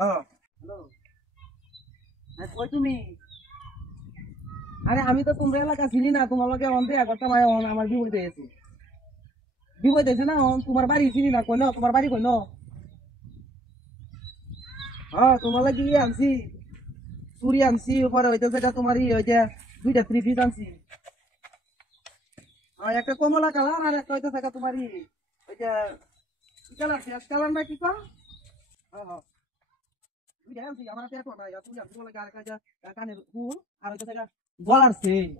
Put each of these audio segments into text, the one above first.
Hello, কই তুমি? আরে আমি তো তোমরা এলাকা চিনি না, তোমার লগে অন্ধে একটা মায় আমার বিপরীতে এসেছি। বিপরীতে এসে না, তোমার বাড়ি চিনি না, কই ন তোমার বাড়ি কই ন? হ্যাঁ, তোমার লাগি আনছি, চুরি আনছি, উপরে হইতেছে এটা তোমারই ওই যে 2টা 3 পিস আনছি। একটা কমলা কালার আর একটা হইতেছে এটা তোমারই ওই যে কি কালার, শেষ কালার না কি কম? হ্যাঁ হ্যাঁ, 2টা আনছি। আমার হাতে এখন নাই, চুরি আনছি বলে আর একটা যে কানের ফুল আর হইতেছে এটা গলার চেইন।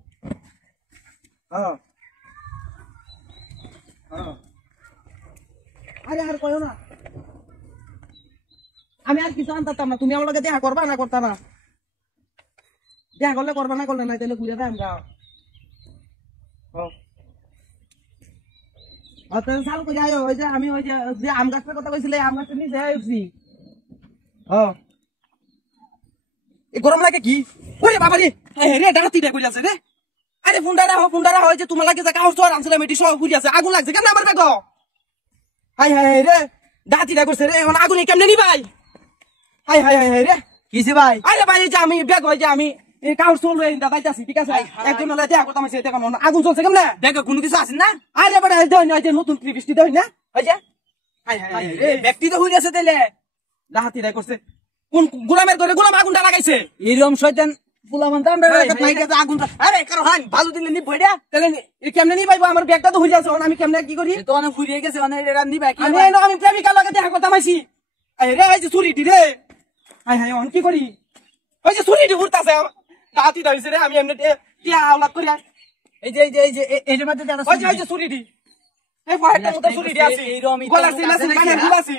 হ্যাঁ হ্যাঁ, আরে আর কইও না, আমি আর কিছু আনতাম না। তুমি আমার লগে দেখা করবা না করতা না? দেখা করলে করবা, না করলে নাই, তাহলে ঘুরে দেয় আমরা। চালু করে আয়, ওই যে আমি ওই যে যে আম গাছটার কথা কইছিলে, আম গাছটা নিচে আসছি। এই গরম লাগে কি? ওরে বাবা রে, রে ডানা তিনটা করে আছে রে। আরে ফুন্ডারা হয় যে তোমার লাগে যে কাউর চোর আনছিলাম, এটি সব ঘুরি আছে। আগুন লাগছে কেন আমার বেগ? হাই হাই হাই রে, ডাতিটা করছে রে, এখন আগুন কেমনে নি ভাই? হাই হাই হাই হাই রে, কিছে ভাই? আরে ভাই, এই যে আমি বেগ হয় যে আমি কাউর চোর লই দা যাইতাছি, ঠিক আছে? একজন হলে দেখা করতাম, সে দেখা আগুন চলছে কেমনে? দেখো কোনো কিছু আছে না? আরে বেটা, দেই না, এই যে নতুন বৃষ্টি দেই না, এই যে হাই হাই হাই রে, ব্যক্তি তো হই আছে তাইলে। ডাতিটা করছে কোন গোলামের ঘরে গোলাম আগুনটা লাগাইছে? এরকম শয়তান গোলামান দাম আগুনটা। আরে কারো হান ভালো দিলে নি বইডা, তাহলে কেমনে নি পাইবো? আমার ব্যাগটা তো হই আছে, আমি কেমনে কি করি? তো অনেক ফুরিয়ে গেছে, অনেক নি ভাই কি আমি প্রেমিকার লগে দেখা করতাম আইছি। আরে রে, এই যে ছুরিটি রে, হাই হাই অন কি করি? ওই যে ছুরিটি উড়তাছে, ডাতিটা হইছে রে, আমি এমনি টিয়া আওলাদ করি। এই যে এই যে মধ্যে ওই যে ছুরিটি, এই পকেটটার মধ্যে ছুরিটি আছে, গলার সিন আছে, কানের ফুল আছে।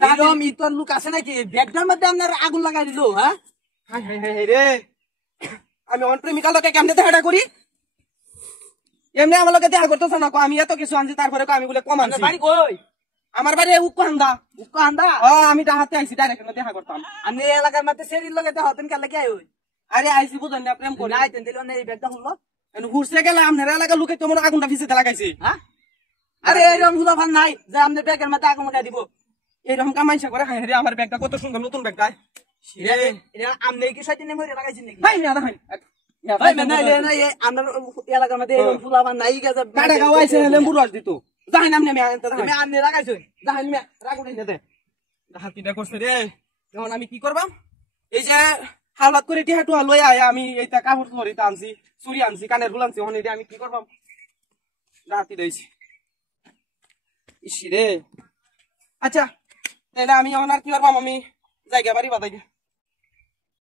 এরকম ইতর লোক আছে নাকি ব্যাগটার মধ্যে আপনার আগুন লাগাই দিল? হ্যাঁ রে, আমি অন প্রেমিকার লোকে কেমনে দেখাটা করি? এমনি আমার লোকে দেখা করতেছ না, আমি এত কিছু আনছি তারপরে আমি বলে কম আনছি। বাড়ি কই? আমার বাড়ি উক্কান্দা। উক্কান্দা? আমি ডাহাতে আইছি, ডাইরেক্ট দেখা করতাম। আমি এলাকার মধ্যে সেরির লোকে দেখা হতেন কেন লাগে? আরে আইছি বুঝেন না, প্রেম করি আইতেন দিল এই ব্যাগটা হলো ঘুরছে গেলে আপনার এলাকার লোকে তোমার আগুনটা ভিজতে লাগাইছে। হ্যাঁ, আরে এরকম গুলাফান নাই যে আমাদের ব্যাগের মধ্যে আগুন লাগাই দিব। এরকম কামাইশা করে হাই রে, আমার ব্যাগটা কত সুন্দর নতুন ব্যাগটা। আমনে কি শয়তানি মরে লাগাইছেন নাকি? ভাই না দেখেন ভাই না না এই আমার এলাকার মধ্যে এরকম ফুলাফান নাই গেছে, কাটা গাওয়াইছে লেম্বু রস দিত। জানেন আমনে আমি আনতে আমি আমনে লাগাইছই, জানেন মে রাগুড়ি দে হাতিটা করছে রে। এখন আমি কি করবাম? এই যে হাওলাত করে টিহাটু লই আয়, আমি এইটা কাপড় চোরিতে আনছি, চুরি আনছি, কানের ফুল আনছি। এখন এটা আমি কি করবাম? রাতি রয়েছি ইসি রে। আচ্ছা তাহলে আমি এখন আর কি করবাম? আমি জায়গা বাড়ি বাদাই